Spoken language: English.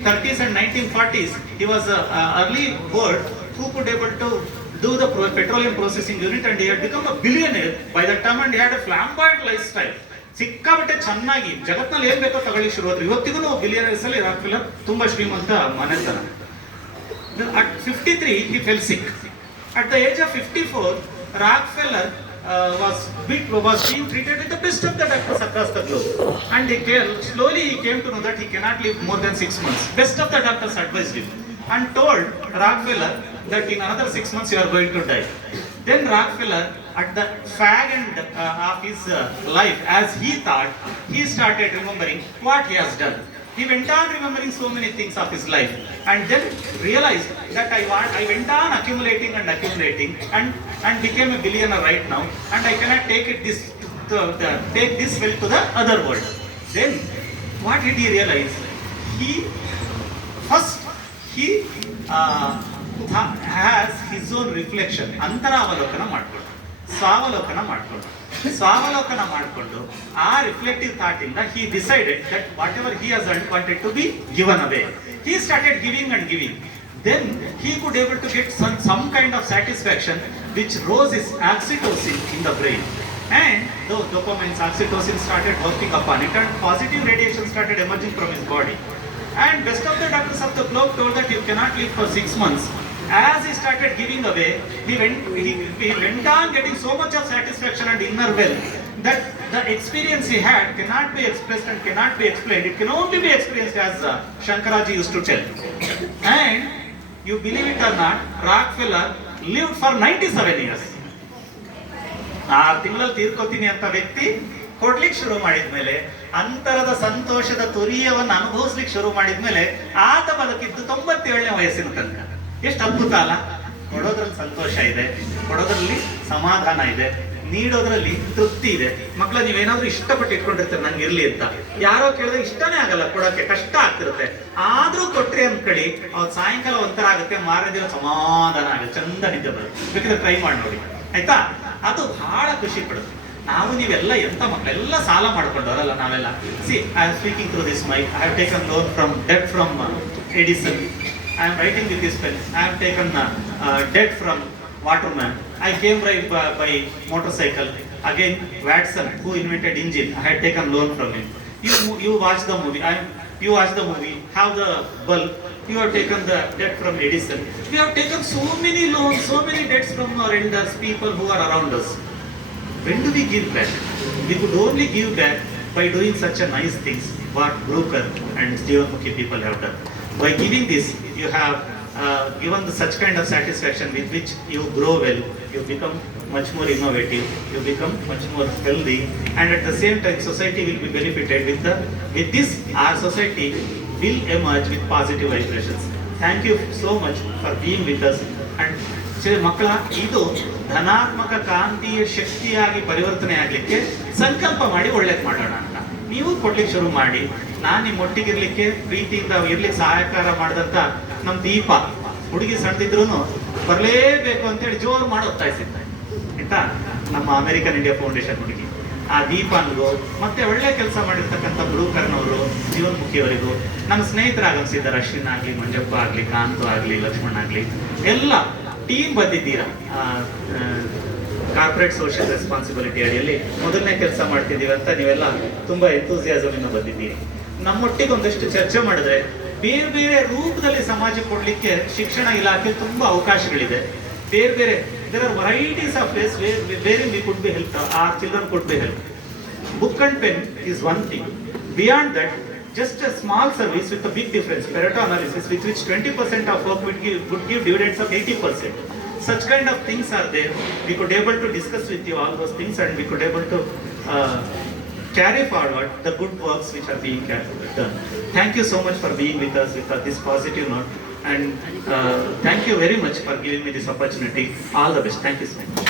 30s and 1940s, he was an early bird who could able to do the petroleum processing unit, and he had become a billionaire by that time, and he had a flamboyant lifestyle. ಸಿಕ್ಕಾಬಟ್ಟೆ ಚೆನ್ನಾಗಿ ಜಗತ್ನಲ್ಲಿ ಏನ್ ಬೇಕೋ ತಗೊಳ್ಳಿ ಶುರು ಆದ್ರು. ಇವತ್ತಿಗೂ billionaires ಅಲ್ಲಿ Rockefeller ತುಂಬಾ ಶ್ರೀಮಂತ ಮನೆತನ. At 53 he fell sick. At the age of 54, Rockefeller was being treated with the best of the doctors across the globe, and slowly he came to know that he cannot live more than 6 months. Best of the doctors advised him and told Rockefeller that in another 6 months you are going to die. Then Rockefeller, at the fag end of his life, as he thought, he started remembering what he has done. He went on remembering so many things of his life, and then realized that I went on accumulating and became a billionaire right now, and I cannot take this wealth to the other world. Then what did he realize? He has his own reflection, ಅಂತರಾವಲೋಕನ ಮಾಡ್ಕೊಂಡು, ಸ್ವಾವಲೋಕನ ಮಾಡಿಕೊಂಡು ಆ reflective thought ಇಂದ he decided that whatever he has earned wanted to be given away. He started giving and giving. Then he could able to get some kind of satisfaction which rose his oxytocin in the brain, and those dopamine, oxytocin started working upon it, and positive radiation started emerging from his body. And best of the doctors of the globe told that you cannot live for 6 months. As he started giving away, he went on getting so much of satisfaction and inner wealth that the experience he had cannot be expressed and cannot be explained. It can only be experienced, as Shankaraji used to tell. And you believe it or not, Rockefeller lived for 97 years. 6 ತಿಂಗಳಲ್ಲಿ ತೀರ್ಕೋತೀನಿ ಅಂತ ವ್ಯಕ್ತಿ ಕೊಡ್ಲಿಕ್ಕೆ ಶುರು ಮಾಡಿದ್ಮೇಲೆ, ಅಂತರದ ಸಂತೋಷದ ತುರಿಯವನ್ನು ಅನುಭವಿಸ್ಲಿಕ್ಕೆ ಶುರು ಮಾಡಿದ್ಮೇಲೆ ಆತ ಬದುಕಿದ್ದು 97ನೇ ವಯಸ್ಸಿನ ತನಕ. ಎಷ್ಟು ಅದ್ಭುತ ಅಲ್ಲ? ಕೊಡೋದ್ರಲ್ಲಿ ಸಂತೋಷ ಇದೆ, ಕೊಡೋದ್ರಲ್ಲಿ ಸಮಾಧಾನ ಇದೆ, ನೀಡೋದ್ರಲ್ಲಿ ತೃಪ್ತಿ ಇದೆ. ಮಕ್ಕಳ, ನೀವೇನಾದ್ರೂ ಇಷ್ಟಪಟ್ಟು ಇಟ್ಕೊಂಡಿರ್ತೀರ ನಂಗೆ ಇರ್ಲಿ ಅಂತ, ಯಾರೋ ಕೇಳಿದ್ರೆ ಇಷ್ಟನೇ ಆಗಲ್ಲ, ಕೊಡೋಕೆ ಕಷ್ಟ ಆಗ್ತಿರುತ್ತೆ. ಆದ್ರೂ ಕೊಟ್ರಿ ಅಂದ್ಕೊಳ್ಳಿ, ಅವತ್ತು ಸಾಯಂಕಾಲ ಒಂಥರ ಆಗುತ್ತೆ, ಮಾರನೇ ದಿನ ಸಮಾಧಾನ ಆಗುತ್ತೆ, ಚಂದ ನಿದ್ದೆ ಬರುತ್ತೆ. ಬೇಕಿದ್ರೆ ಟ್ರೈ ಮಾಡಿ ನೋಡಿ, ಆಯ್ತಾ? ಅದು ಬಹಳ ಖುಷಿ ಪಡುತ್ತೆ. ನಾವು ನೀವೆಲ್ಲ ಎಂತ ಮಕ್ಕಳೆಲ್ಲ ಸಾಲ ಮಾಡ್ಕೊಂಡವರಲ್ಲ ನಾವೆಲ್ಲ. See, I am speaking through this mic. I have taken loan from debt from Edison. I am writing with this pen. I have taken debt from Waterman. I came by motorcycle. Again, Watson, who invented engine, I had taken loan from him. You watch the movie. You watch the movie. Have the bulb. You have taken the debt from Edison. We have taken so many loans, so many debts from our elders, people who are around us. When do we give back? We could only give back by doing such a nice things what Brooker and Jeevanmukhi people have done. By giving this, you have given such kind of satisfaction with which you grow well, you become much more innovative, you become much more healthy, and at the same time society will be benefited with this. Our society will emerge with positive vibrations. Thank you so much for being with us. And ಮಕ್ಕಳ, ಇದು ಧನಾತ್ಮಕ ಕಾಂತೀಯ ಶಕ್ತಿಯಾಗಿ ಪರಿವರ್ತನೆ ಆಗಲಿಕ್ಕೆ ಸಂಕಲ್ಪ ಮಾಡಿ ಒಳ್ಳೇದು ಮಾಡೋಣ ಅಂತ ನೀವು ಕೊಡ್ಲಿಕ್ಕೆ ಶುರು ಮಾಡಿ. ನಾನು ನಿಮ್ಮ ಒಟ್ಟಿಗಿರ್ಲಿಕ್ಕೆ, ಪ್ರೀತಿಯಿಂದ ಇರ್ಲಿಕ್ಕೆ ಸಹಾಯಕಾರ ಮಾಡಿದಂತ ನಮ್ಮ ದೀಪ, ಹುಡುಗಿ ಸಣ್ಣದಿದ್ರು ಬರಲೇಬೇಕು ಅಂತೇಳಿ ಜೋರು ಮಾಡಿ ಒತ್ತಾಯಿಸಿದ್ದೆ ಆಯ್ತಾ, ನಮ್ಮ ಅಮೆರಿಕನ್ ಇಂಡಿಯಾ ಫೌಂಡೇಶನ್ ಹುಡುಗಿ. ಆ ದೀಪನ್ಗೂ ಮತ್ತೆ ಒಳ್ಳೆ ಕೆಲಸ ಮಾಡಿರ್ತಕ್ಕಂಥ ಬ್ರೂಕರ್ನವರು, ಜೀವನ್ಮುಖಿಯವರಿಗೂ, ನಮ್ಮ ಸ್ನೇಹಿತರು ಆಗಮಿಸಿದ್ದಾರೆ. ಅಶ್ವಿನ್ ಆಗಲಿ, ಮಂಜಪ್ಪ ಆಗಲಿ, ಕಾಂತು ಆಗಲಿ, ಲಕ್ಷ್ಮಣ್ ಆಗಲಿ, ಎಲ್ಲ ಟೀಮ್ ಬಂದಿದ್ದೀರಾ. ಕಾರ್ಪೊರೇಟ್ ಸೋಷಿಯಲ್ ರೆಸ್ಪಾನ್ಸಿಬಿಲಿಟಿ ಅಡಿಯಲ್ಲಿ ಮೊದಲನೇ ಕೆಲಸ ಮಾಡ್ತಿದ್ದೀವಿ ಅಂತ ನೀವೆಲ್ಲ ತುಂಬಾ ಎಂತೂಸಿಯಾಸಮ್ ಇಂದ ಬಂದಿದ್ದೀರಿ. ನಮ್ಮೊಟ್ಟಿಗೆ ಒಂದಷ್ಟು ಚರ್ಚೆ ಮಾಡಿದ್ರೆ ಬೇರೆ ಬೇರೆ ರೂಪದಲ್ಲಿ ಸಮಾಜ ಕೊಡ್ಲಿಕ್ಕೆ ಶಿಕ್ಷಣ ಇಲಾಖೆ ತುಂಬಾ ಅವಕಾಶಗಳಿದೆ. ಬೇರೆ ಬೇರೆ there are varieties of ways where we could be help, our children could be help. Book and pen is one thing. Beyond that, just a small service with a big difference, Pareto analysis, with which 20% of work would give dividends of 80%. Such kind of things are there. We could able to discuss with you all those things, and we could able to carry forward the good works which are being done. Thank you so much for being with us with this positive note, and thank you very much for giving me this opportunity. All the best. Thank you so much.